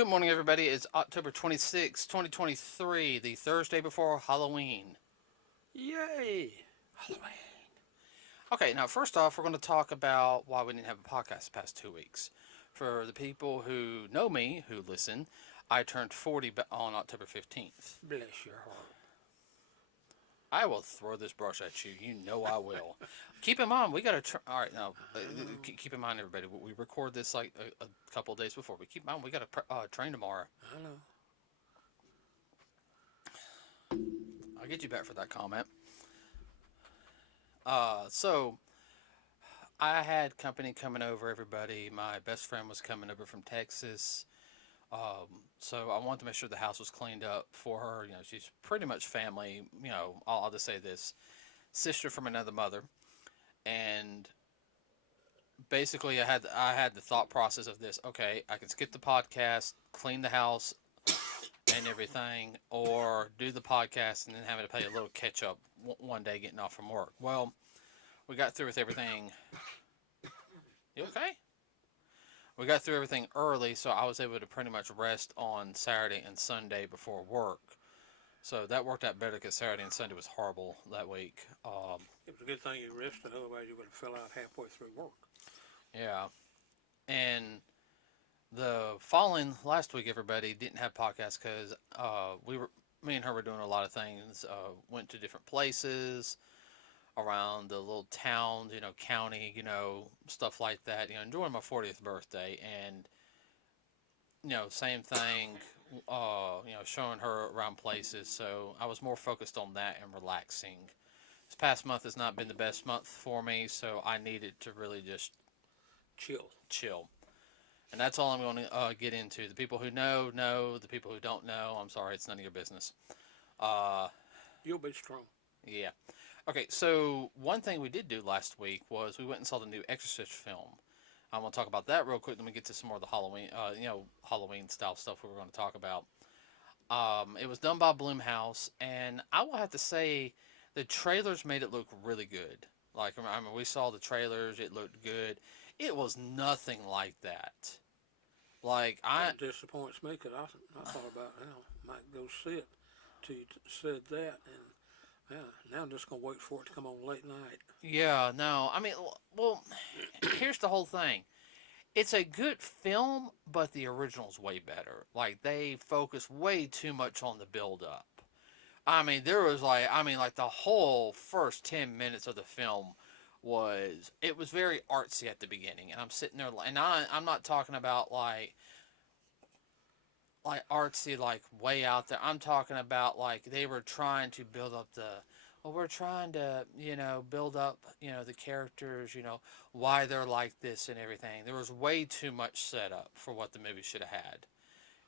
Good morning, everybody. It's October 26, 2023, the Thursday before Halloween. Yay! Halloween. Okay, now, first off, we're going to talk about why we didn't have a podcast the past 2 weeks. For the people who know me, who listen, I turned 40 on October 15th. Bless your heart. I will throw this brush at you. You know I will. Keep in mind, we got to. All right, now, keep in mind, everybody, we record this like a couple days before. But keep in mind, we got to train tomorrow. I know. I'll get you back for that comment. So I had company coming over. Everybody, my best friend was coming over from Texas. So I wanted to make sure the house was cleaned up for her. You know, she's pretty much family. You know, I'll just say this: sister from another mother. And basically, I had the thought process of this. Okay, I can skip the podcast, clean the house, and everything, or do the podcast and then having to pay a little catch up one day getting off from work. Well, we got through with everything. You okay? We got through everything early, so I was able to pretty much rest on Saturday and Sunday before work. So that worked out better because Saturday and Sunday was horrible that week. It was a good thing you rested, otherwise you would have fell out halfway through work. Yeah. And the following last week, everybody didn't have podcasts because me and her were doing a lot of things. Went to different places around the little towns, county, stuff like that. Enjoying my 40th birthday, and same thing. Showing her around places. So I was more focused on that and relaxing. This past month has not been the best month for me, so I needed to really just chill. And that's all I'm going to get into. The people who know. The people who don't know, I'm sorry, it's none of your business. You'll be strong. Yeah. Okay, so one thing we did do last week was we went and saw the new Exorcist film. I'm going to talk about that real quick, then we get to some more of the Halloween style stuff we were going to talk about. It was done by Blumhouse, and I will have to say the trailers made it look really good. Like, I mean, we saw the trailers, it looked good. It was nothing like that. That disappoints me because I thought about might go see it till you said that, and now I'm just gonna wait for it to come on late night. Yeah, no, I mean, well, here's the whole thing. It's a good film, but the original's way better. Like, they focus way too much on the build-up. I mean, like the whole first 10 minutes of the film it was very artsy at the beginning. And I'm sitting there, and I'm not talking about like artsy, like way out there. I'm talking about like they were trying to build up we're trying to, build up, the characters, why they're like this and everything. There was way too much setup for what the movie should have had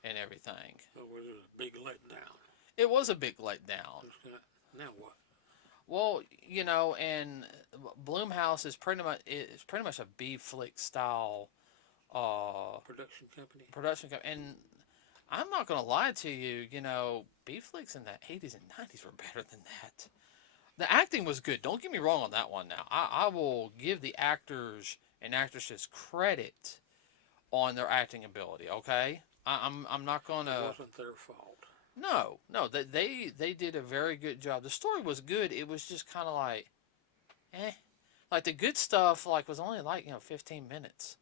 and everything. So it was a big letdown. It was a big letdown. Now what? Well, and Blumhouse is pretty much a B flick style Production company. And I'm not gonna lie to you, B flicks in the 80s and 90s were better than that. The acting was good. Don't get me wrong on that one. Now, I will give the actors and actresses credit on their acting ability. Okay, I'm not gonna. It wasn't their fault. No, they did a very good job. The story was good. It was just kind of like, like the good stuff was only 15 minutes.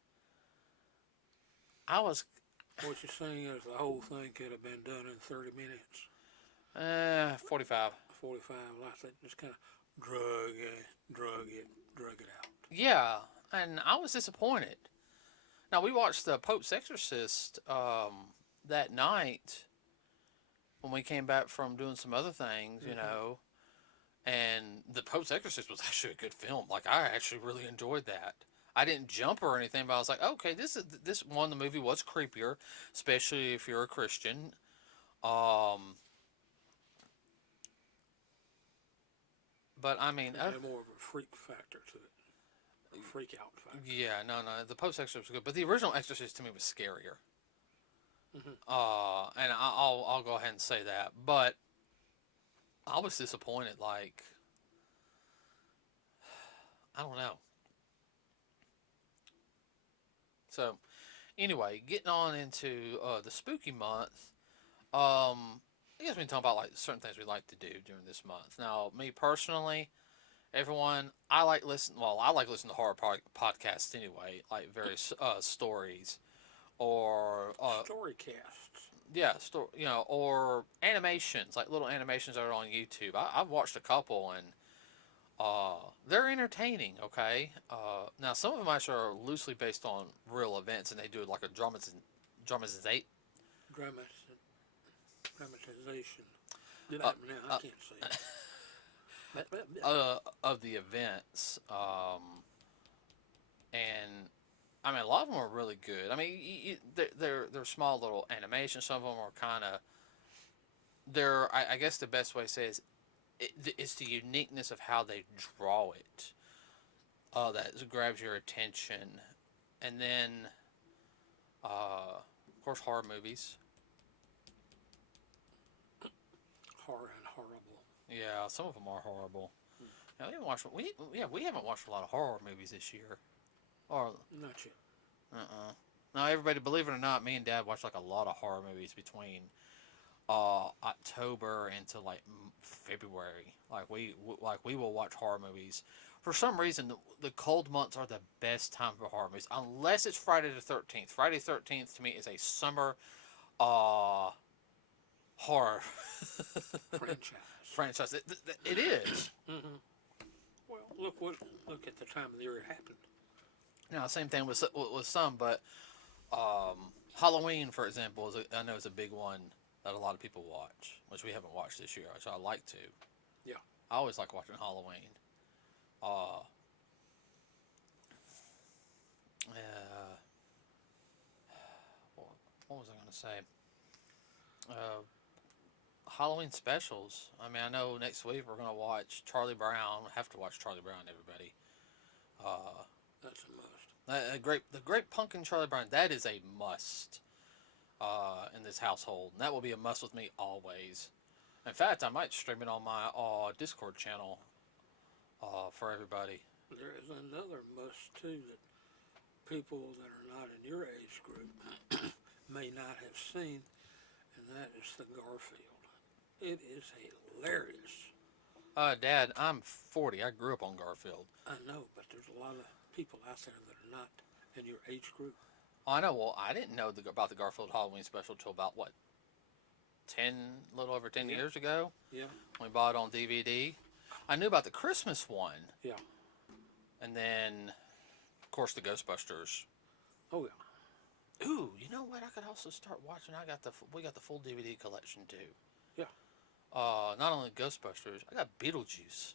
What you're saying is the whole thing could have been done in 30 minutes. 45. 45, like that, just kind of drug it out. Yeah, and I was disappointed. Now, we watched the Pope's Exorcist that night when we came back from doing some other things, and the Pope's Exorcist was actually a good film. Like, I actually really enjoyed that. I didn't jump or anything, but I was like, okay, this one, the movie was creepier, especially if you're a Christian. But I mean, had more of a freak factor to it, a freak out factor. Yeah, no, the Pope's Exorcist was good, but the original Exorcist to me was scarier. And I'll go ahead and say that, but I was disappointed. Like, I don't know. So, Anyway, getting on into the spooky month. I guess we can talk about like certain things we like to do during this month. Now, me personally, everyone, I like listening to horror podcasts anyway, like various stories or Story casts. yeah, or animations, like little animations that are on YouTube. I've watched a couple and they're entertaining. Okay, now some of them actually are loosely based on real events, and they do like a dramatization. Dramatization. Did I Uh, happen now? I uh, can't say it. of the events, and I mean a lot of them are really good. I mean, they're small little animations. Some of them are kind of they're. I guess the best way to say is it's the uniqueness of how they draw it that grabs your attention, and then of course horror movies. Horror and horrible. Yeah, some of them are horrible. Now, we haven't watched a lot of horror movies this year. Or Not yet. Now, everybody, believe it or not, me and Dad watched like a lot of horror movies between October into like February. We will watch horror movies. For some reason, the cold months are the best time for horror movies, unless it's Friday the 13th. Friday the 13th to me is a summer uh, horror franchise. It is. Mm-hmm. Well, look at the time of the year it happened. Now, same thing with some, but Halloween, for example, I know is a big one that a lot of people watch, which we haven't watched this year, which I like to. Yeah. I always like watching Halloween. Uh, uh, what was I going to say? Halloween specials. I mean, I know next week we're going to watch Charlie Brown. Have to watch Charlie Brown, everybody. That's a must. The Great Pumpkin Charlie Brown. That is a must in this household. And that will be a must with me always. In fact, I might stream it on my Discord channel for everybody. There is another must too that people that are not in your age group may not have seen, and that is the Garfield. It is hilarious. Dad, I'm 40. I grew up on Garfield. I know, but there's a lot of people out there that are not in your age group. Oh, I know. Well, I didn't know about the Garfield Halloween special till about, what, a little over 10 years ago? Yeah. We bought it on DVD. I knew about the Christmas one. Yeah. And then, of course, the Ghostbusters. Oh, yeah. Ooh, you know what? I could also start watching. We got the full DVD collection, too. Yeah. Not only Ghostbusters, I got Beetlejuice.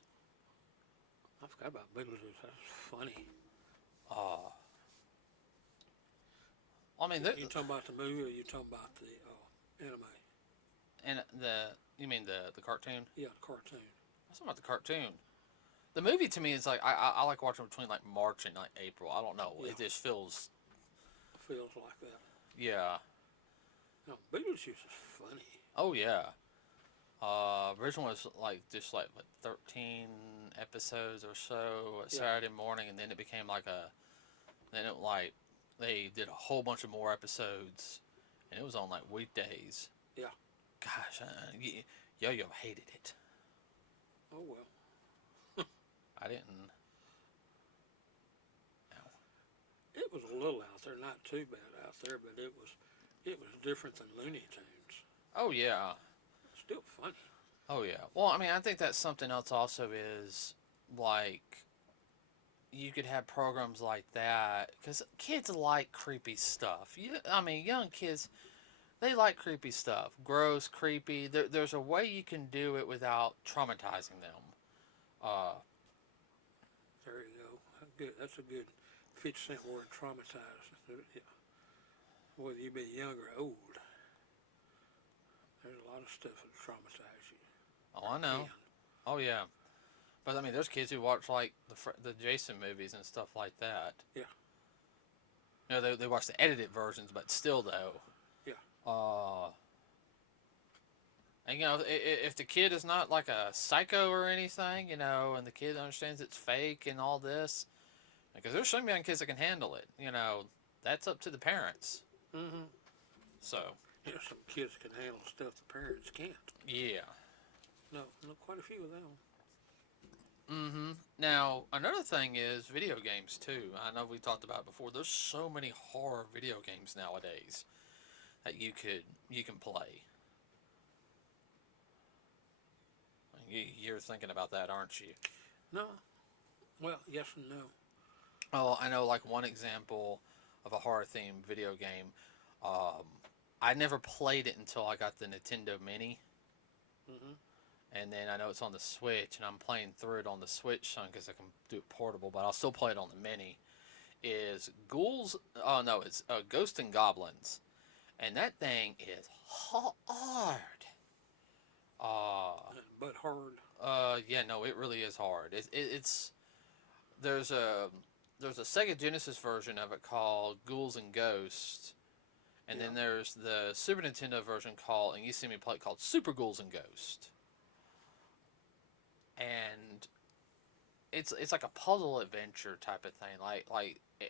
I forgot about Beetlejuice. That's funny. I mean, you talking about the movie, or you talking about the anime? And you mean the cartoon? Yeah, the cartoon. I'm talking about the cartoon. The movie to me is like I like watching between like March and like April. I don't know. Yeah. It just feels like that. Yeah. No, Beetlejuice is funny. Oh yeah. Original was like just like 13 episodes or so Saturday morning, and then it became they did a whole bunch of more episodes, and it was on like weekdays. Yeah. Gosh, Yo-Yo hated it. Oh well. I didn't. No. It was a little out there, not too bad out there, but it was different than Looney Tunes. Oh yeah. Still funny. Oh yeah. Well, I mean, I think that's something else. Also, is like you could have programs like that because kids like creepy stuff. Young kids, they like creepy stuff. Gross, creepy. There's a way you can do it without traumatizing them. There you go. That's a good 50-cent word, traumatized. Yeah. Whether you be young or old, there's a lot of stuff that traumatize you. Oh, I know. Oh yeah. But I mean, there's kids who watch like the Jason movies and stuff like that. Yeah. You know, they watch the edited versions, but still though. Yeah. And you know, if the kid is not like a psycho or anything, you know, and the kid understands it's fake and all this, because there's some young kids that can handle it, you know. that's up to the parents. Mm-hmm. So, Yeah, some kids can handle stuff the parents can't. yeah. No, quite a few of them. Mm-hmm. Now, another thing is video games too. I know we talked about it before. There's so many horror video games nowadays that you can play. You're thinking about that, aren't you? No, well, yes and no. Oh, I know. Like one example of a horror themed video game. Um, I never played it until I got the Nintendo Mini, Mm-hmm. and then I know it's on the Switch, and I'm playing through it on the Switch, son, because I can do it portable. But I'll still play it on the Mini. Is Ghouls? Oh no, it's Ghosts and Goblins, and that thing is hard. Uh, But hard. yeah, no, it really is hard. It's there's a there's a Sega Genesis version of it called Ghouls and Ghosts, and Yeah. then there's the Super Nintendo version called, and you see me play it, called Super Ghouls and Ghosts, and it's like a puzzle adventure type of thing. Like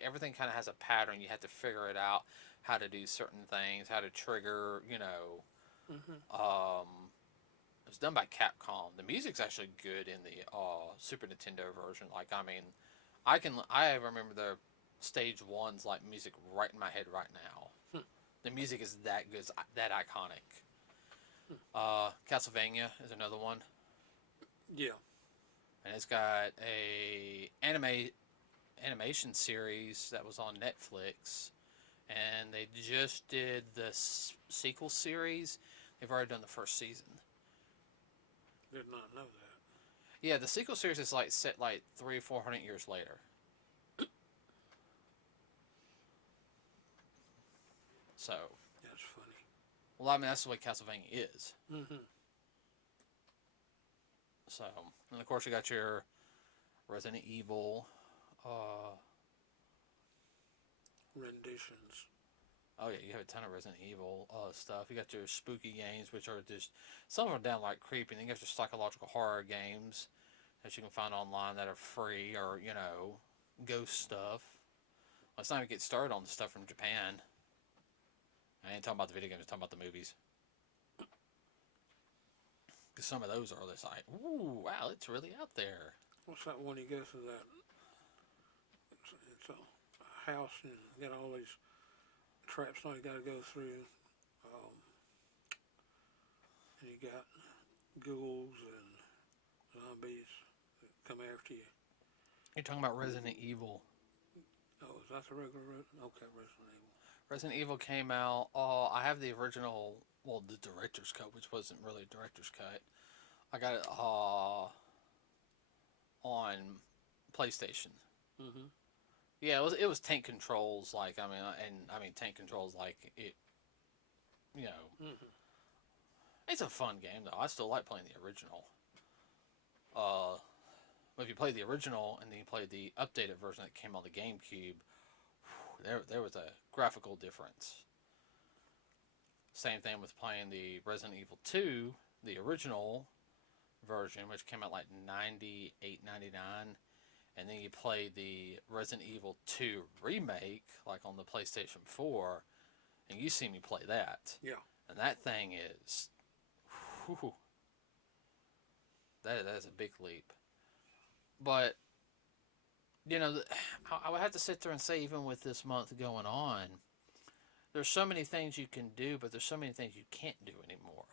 everything kind of has a pattern. You have to figure it out how to do certain things, how to trigger. Mm-hmm. It was done by Capcom. The music's actually good in the Super Nintendo version. Like I remember the stage one's like music right in my head right now. Hmm. The music is that good, that iconic. Castlevania is another one, Yeah. and it's got a animation series that was on Netflix, and they just did the sequel series. They've already done the first season. Did not know that. Yeah, the sequel series is like set like 300-400 years later. So, That's funny. well, I mean that's the way Castlevania is. Mm-hmm. So, and of course you got your Resident Evil. Uh, Renditions. oh yeah, you have a ton of Resident Evil stuff. You got your spooky games, which are just some of them are down like creepy. And then you got your psychological horror games that you can find online that are free, or ghost stuff. Let's not even get started on the stuff from Japan. I ain't talking about the video games. I'm talking about the movies. Because some of those are just like, ooh, wow, it's really out there. What's that one you go through that? It's a house and you got all these traps now you got to go through. Um, and you got ghouls and zombies that come after you. You're talking about Resident Evil. Oh, is that the regular? Okay, Resident Evil. Resident Evil came out. I have the original, well, the director's cut, which wasn't really a director's cut. I got it on PlayStation. Mm-hmm. Yeah, it was tank controls, like tank controls like it. You know, Mm-hmm. it's a fun game though. I still like playing the original. Uh, but if you play the original and then you play the updated version that came on the GameCube, there was a graphical difference. Same thing with playing the Resident Evil 2, the original version, which came out like 98, 99. And then you play the Resident Evil 2 remake, like on the PlayStation 4, and you see me play that. Yeah. And that thing is, whew, that is a big leap. But, I would have to sit there and say, even with this month going on, there's so many things you can do, but there's so many things you can't do anymore.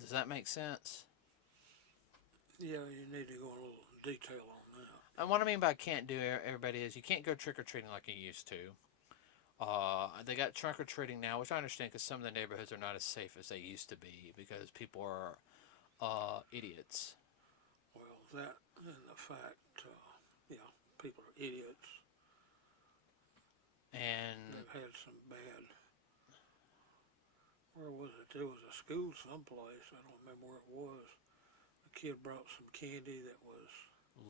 Does that make sense? Yeah, you need to go in a little detail on that. And what I mean by can't do, everybody, is you can't go trick-or-treating like you used to. They got trick-or-treating now, which I understand because some of the neighborhoods are not as safe as they used to be because people are idiots. Well, that and the fact, people are idiots. And They've had some bad. Where was it? There was a school someplace. I don't remember where it was. A kid brought some candy that was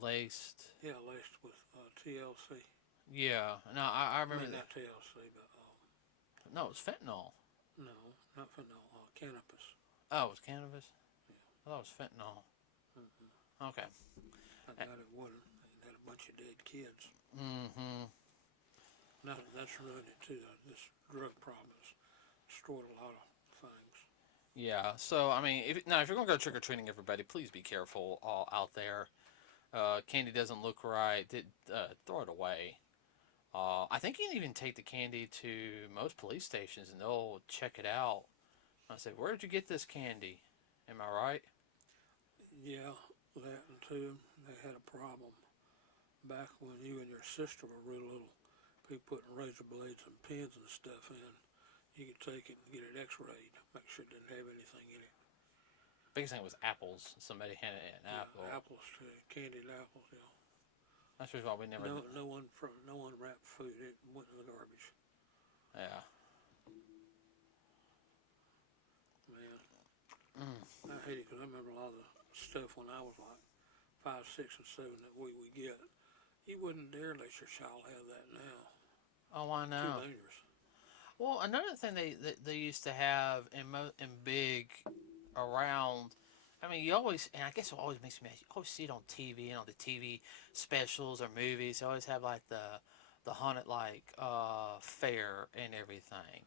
laced. laced with TLC. Yeah, no, I remember mean, that. not TLC, but No, it was fentanyl. no, not fentanyl. Cannabis. Oh, it was cannabis? Yeah. I thought it was fentanyl. Mm-hmm. Okay. I doubt it wasn't. They had a bunch of dead kids. Mm-hmm. That's ruined it too. This drug problem has destroyed a lot of things. Yeah. So I mean, if you're gonna go trick or treating, everybody, please be careful out there. Candy doesn't look right. Throw it away. I think you can even take the candy to most police stations and they'll check it out. I said, "Where did you get this candy?" Am I right? Yeah, that and too, they had a problem back when you and your sister were real little. People putting razor blades and pins and stuff in. You could take it and get it x-rayed, make sure it didn't have anything in it. Biggest thing was apples. Somebody handed an Yeah, apple. apples too, candied apples. Yeah. That's the reason why we never. No one wrapped food. It went in the garbage. Yeah. Man, Mm. I hate it because I remember a lot of the stuff when I was like 5, 6, and 7 that we would get. You wouldn't dare let your child have that now. Oh, I Too know. dangerous. Well, another thing they used to have in big around. I mean, you always, and I guess it always makes me mad. You always see it on TV and on the TV specials or movies. They always have like the haunted like fair and everything.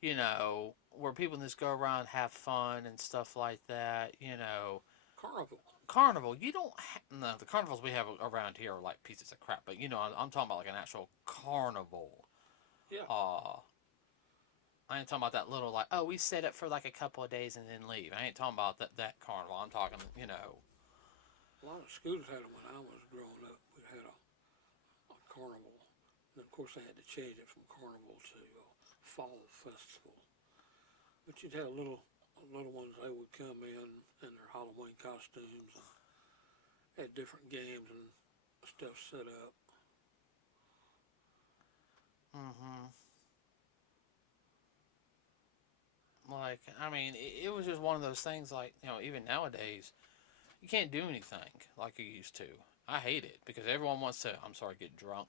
You know, where people just go around and have fun and stuff like that. You know, Carnival. carnival. You don't. No, the carnivals we have around here are like pieces of crap. But you know, I'm talking about like an actual carnival. Yeah. Uh, I ain't talking about that little like, oh, we set it for like a couple of days and then leave. I ain't talking about that carnival. I'm talking, you know. A lot of schools had them when I was growing up. We had a carnival. And of course, they had to change it from carnival to fall festival. But you'd have little ones. They would come in their Halloween costumes and had different games and stuff set up. Mm-hmm. Like, I mean, it was just one of those things. Like, you know, even nowadays, you can't do anything like you used to. I hate it because everyone wants to. I'm sorry, get drunk.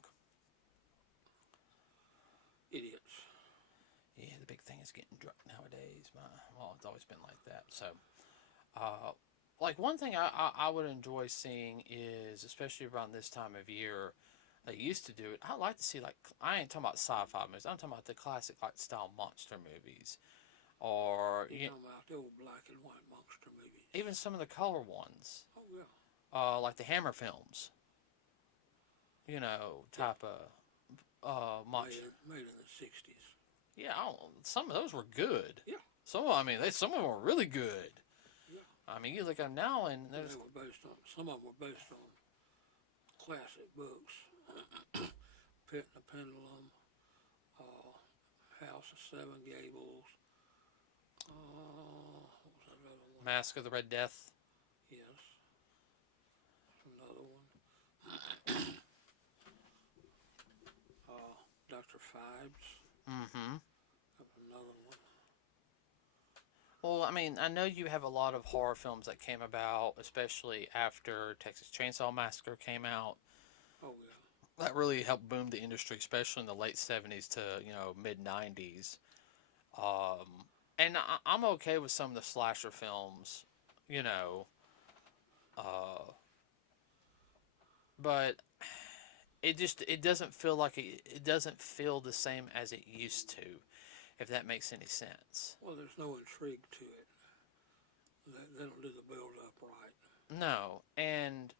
Idiots. Yeah, the big thing is getting drunk nowadays. Well, it's always been like that. So, uh, like one thing I would enjoy seeing is, especially around this time of year, they used to do it. I like to see like I ain't talking about sci-fi movies. I'm talking about the classic like style monster movies, or You talking about the old black and white monster movies? even some of the color ones, Oh yeah. like the Hammer films. You know, Yeah. type of monster. Made in the '60s. Yeah, some of those were good. Yeah. I mean, some of them were really good. Yeah. I mean, you look at them now, and They there's were based on. Some of them were based on classic books. Pit and the Pendulum, House of Seven Gables. What was that other one? Mask of the Red Death. Yes, another one. Dr. Fibes. Mm-hmm. Another one. Well, I mean, I know you have a lot of horror films that came about, especially after Texas Chainsaw Massacre came out. Oh yeah. That really helped boom the industry, especially in the late '70s to mid '90s. And I'm okay with some of the slasher films, you know, uh, but it doesn't feel like it doesn't feel the same as it used to, if that makes any sense. Well, there's no intrigue to it. They don't do the build up right. No, and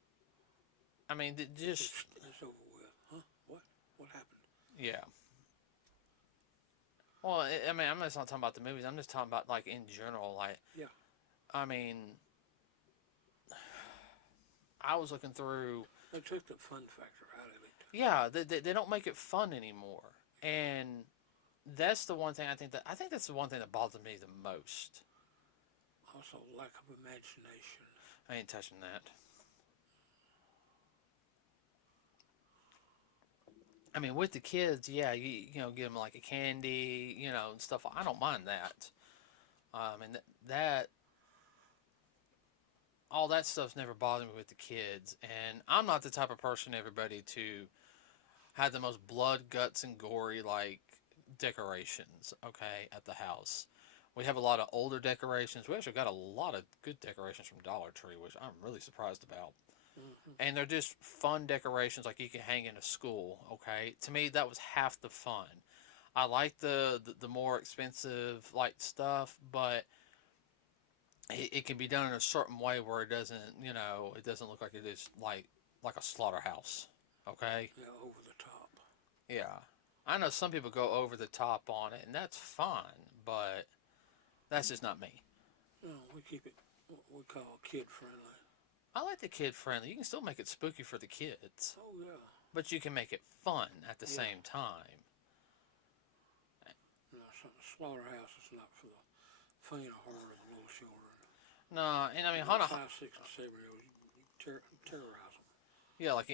I mean just It's over with. Huh? What? What happened? yeah. Well, I mean, I'm just not talking about the movies. I'm just talking about like in general. Like, Yeah. I mean, I was looking through. They took the fun factor out of it. Yeah, they don't make it fun anymore, and that's the one thing I think that's the one thing that bothers me the most. Also, lack of imagination. I ain't touching that. I mean, with the kids, yeah, you know, give them like a candy, you know, and stuff. I don't mind that. And that all that stuff's never bothered me with the kids. And I'm not the type of person, everybody, to have the most blood, guts, and gory like decorations. Okay, at the house, we have a lot of older decorations. We actually got a lot of good decorations from Dollar Tree, which I'm really surprised about. Mm-hmm. and they're just fun decorations like you can hang in a school. Okay, to me that was half the fun. I like the more expensive like stuff, but it can be done in a certain way where it doesn't, it doesn't look like it is like a slaughterhouse. Okay, Yeah, over the top. yeah, I know some people go over the top on it, and that's fine, but that's just not me. No, we keep it what we call kid friendly. I like the kid friendly. You can still make it spooky for the kids, Oh yeah, but you can make it fun at the yeah. same time. No, slaughterhouse is not for the faint of heart of the little children. No, and I mean, You know, Hana, 5, 6, and 7 year olds, terrorize them. yeah, like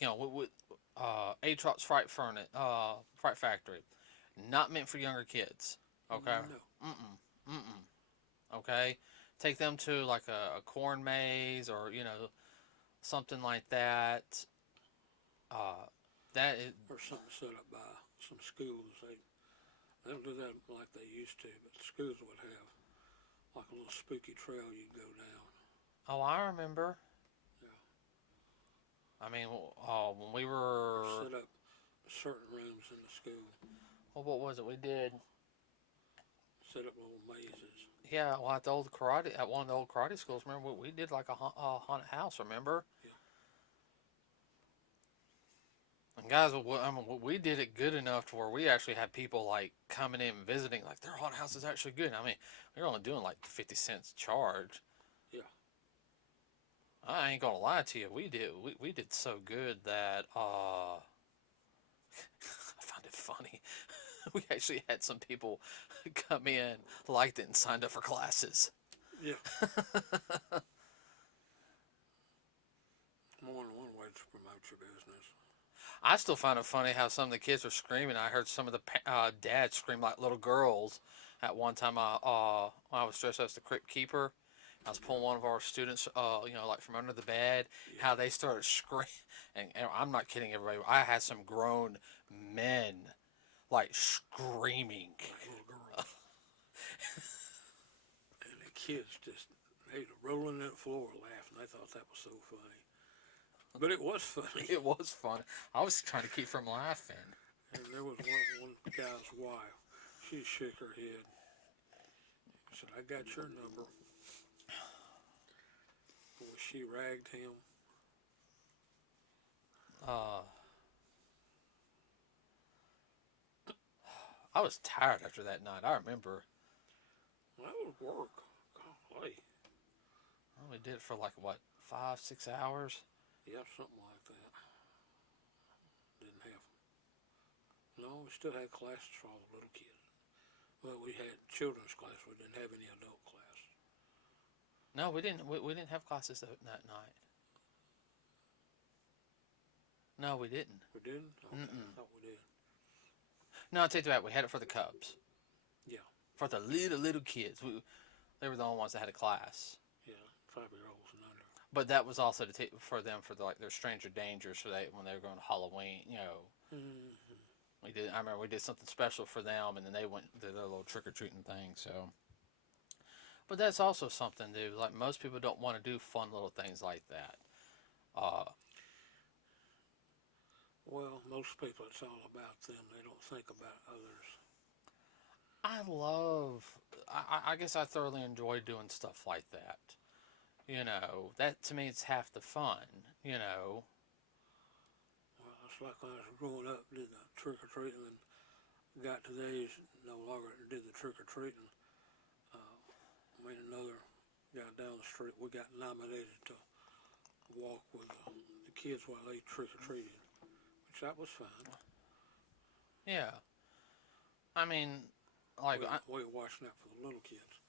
with Atrox Fright Factory, not meant for younger kids. Okay, No. okay, take them to like a corn maze or something like that. Uh, that is, Or something set up by some schools. They don't do that like they used to, but the schools would have like a little spooky trail you go down. oh, I remember. Yeah. I mean, when we Or were, set up certain rooms in the school. well, what was it we did? Set up little mazes. Yeah, well, at one of the old karate schools, remember we did like a haunted house, remember? Yeah. And guys, I mean, we did it good enough to where we actually had people like coming in and visiting, like their haunted house is actually good. I mean, we were only doing like 50 cents charge. Yeah. I ain't gonna lie to you, we did so good that I found it funny. We actually had some people come in, liked it, and signed up for classes. Yeah. More than one way to promote your business. I still find it funny how some of the kids were screaming. I heard some of the dads scream like little girls. At one time, when I was dressed as the crypt keeper, I was pulling one of our students, like from under the bed. Yeah. How they started screaming, and I'm not kidding everybody. I had some grown men like screaming. Like little girls. And the kids just, they were rolling on the floor laughing. They thought that was so funny. But it was funny. It was fun. I was trying to keep from laughing. And there was one guy's wife. She shook her head. Said, I got your number. Boy, she ragged him. Uh, I was tired after that night. I remember. That was work. Golly. We did it for like what, 5, 6 hours? Yeah, something like that. Didn't have. No, we still had classes for all the little kids. Well, we had children's class. We didn't have any adult class. No, we didn't. We didn't have classes that night. No, we didn't. We didn't? Okay, I thought we did. No, I'll take that back. We had it for the Cubs. Yeah. For the little kids. They were the only ones that had a class. Yeah, 5-year-olds and under. But that was also for them for their stranger danger. So when they were going to Halloween, Mm-hmm. I remember we did something special for them, and then they went did their little trick or treating thing. So, but that's also something, dude. Like most people don't want to do fun little things like that. Well, most people, it's all about them. They don't think about others. I guess I thoroughly enjoy doing stuff like that. That to me, it's half the fun. Well, it's like when I was growing up, did the trick or treating, and got to the age no longer did the trick or treating. Me and another guy down the street, we got nominated to walk with the kids while they trick or treated, which that was fun. Yeah. I mean, like we were watching that for the little kids.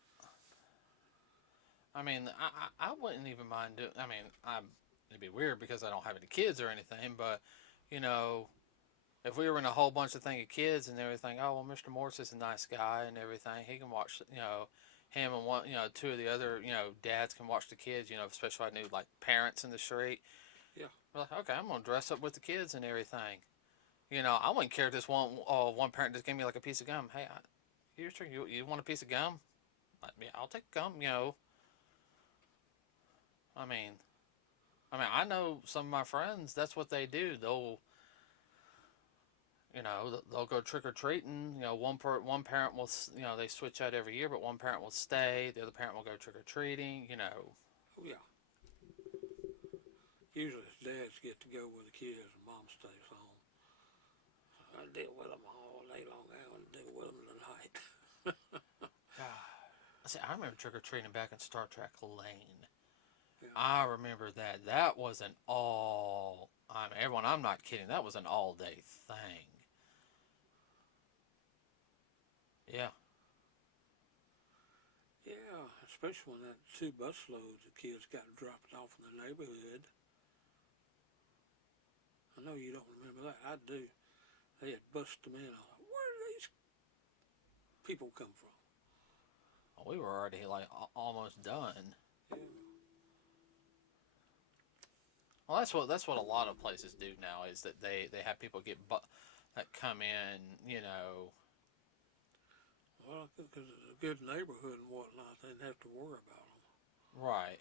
I mean, I wouldn't even mind doing. I mean, it'd be weird because I don't have any kids or anything, but if we were in a whole bunch of thing of kids and everything, oh well, Mr. Morris is a nice guy and everything. He can watch, him and one, two of the other, dads can watch the kids. Especially if I knew like parents in the street. Yeah. We're like, okay, I'm gonna dress up with the kids and everything. I wouldn't care if this one parent just gave me like a piece of gum. Hey, you want a piece of gum? Yeah, I'll take gum. I mean, I mean, I know some of my friends. That's what they do. They'll go trick or treating. One parent will, they switch out every year, but one parent will stay. The other parent will go trick or treating. Oh yeah. Usually dads get to go with the kids and mom stays home. I deal with them all day long. I don't deal with them tonight. God, see, I remember trick or treating back in Star Trek Lane. Yeah. I remember that. That was an all. I mean, everyone. I'm not kidding. That was an all day thing. Yeah. Yeah, especially when that two bus loads of kids got dropped off in the neighborhood. I know you don't remember that. I do. They had busted them in. I was like, where do these people come from? We were already like almost done. Yeah. Well, that's what a lot of places do now is that they have people that come in. Well, because it's a good neighborhood and whatnot, they didn't have to worry about them. Right.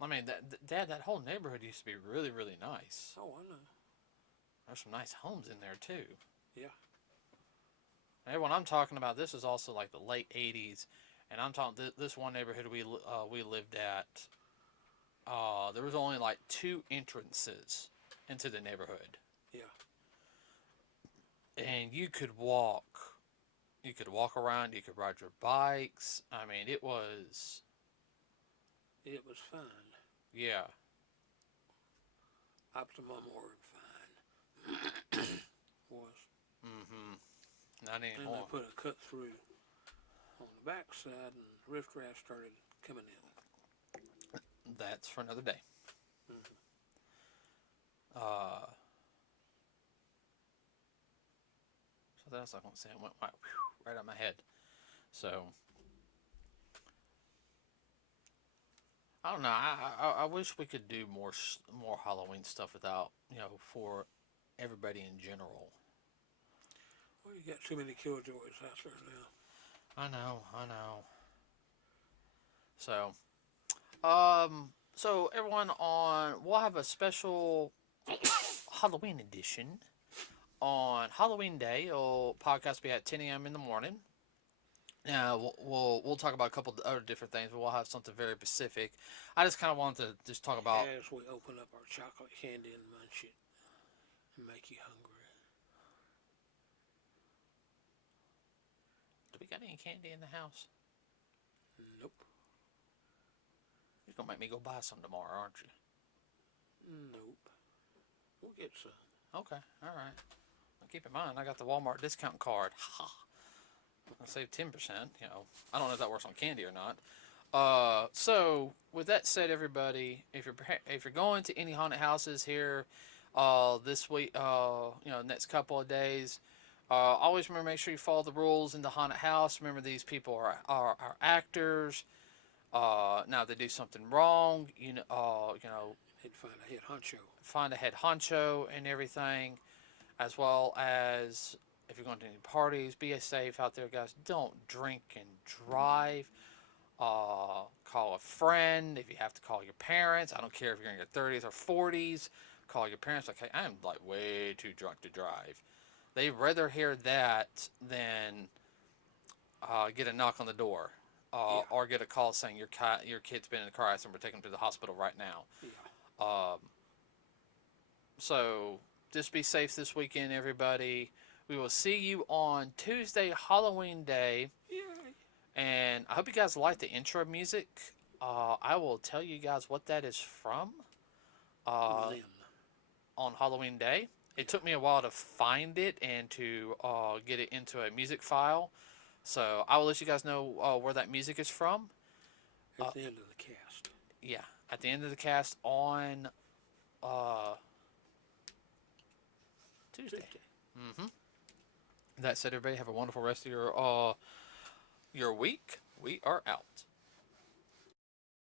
I mean, Dad, that whole neighborhood used to be really, really nice. Oh, I know. There's some nice homes in there too. Yeah. And when I'm talking about, this is also like the late '80s, and I'm talking this one neighborhood we lived at. There was only like two entrances into the neighborhood. Yeah. And you could walk. You could walk around. You could ride your bikes. I mean, it was. It was fine. Yeah. Optimum word fine. Was. Mm-hmm. Not Then anymore. they put a cut through on the backside, and riffraff started coming in. That's for another day. Mm-hmm. Uh. Something else I won't say. It went right out of my head. So. I don't know. I wish we could do more Halloween stuff without for everybody in general. Well, you got too many killjoys out there now. I know. So everyone we'll have a special Halloween edition on Halloween Day. Podcast will be at 10 a.m. in the morning. We'll talk about a couple of other different things, but we'll have something very specific. I just kind of wanted to just talk about. As we open up our chocolate candy and munch it and make you hungry. Do we got any candy in the house? Nope. You're gonna make me go buy some tomorrow, aren't you? Nope. We'll get some. Okay, all right. Well, keep in mind, I got the Walmart discount card. Ha! I save 10%. I don't know if that works on candy or not. So with that said, everybody, if you're going to any haunted houses here, this week, next couple of days, always remember, make sure you follow the rules in the haunted house. Remember, these people are actors. Now, if they do something wrong, They'd find a head honcho. Find a head honcho and everything, as well as if you're going to any parties, be safe out there, guys. Don't drink and drive. Call a friend if you have to call your parents. I don't care if you're in your 30s or 40s. Call your parents. Like, hey, I'm like way too drunk to drive. They'd rather hear that than get a knock on the door. Or get a call saying your kid's been in a car accident. We're taking him to the hospital right now. Yeah. So just be safe this weekend, everybody. We will see you on Tuesday, Halloween Day. Yay. And I hope you guys like the intro music. I will tell you guys what that is from on Halloween Day. It took me a while to find it and to get it into a music file. So I will let you guys know where that music is from. At the end of the cast. Yeah, at the end of the cast on Tuesday. Mm-hmm. That said, everybody have a wonderful rest of your week. We are out.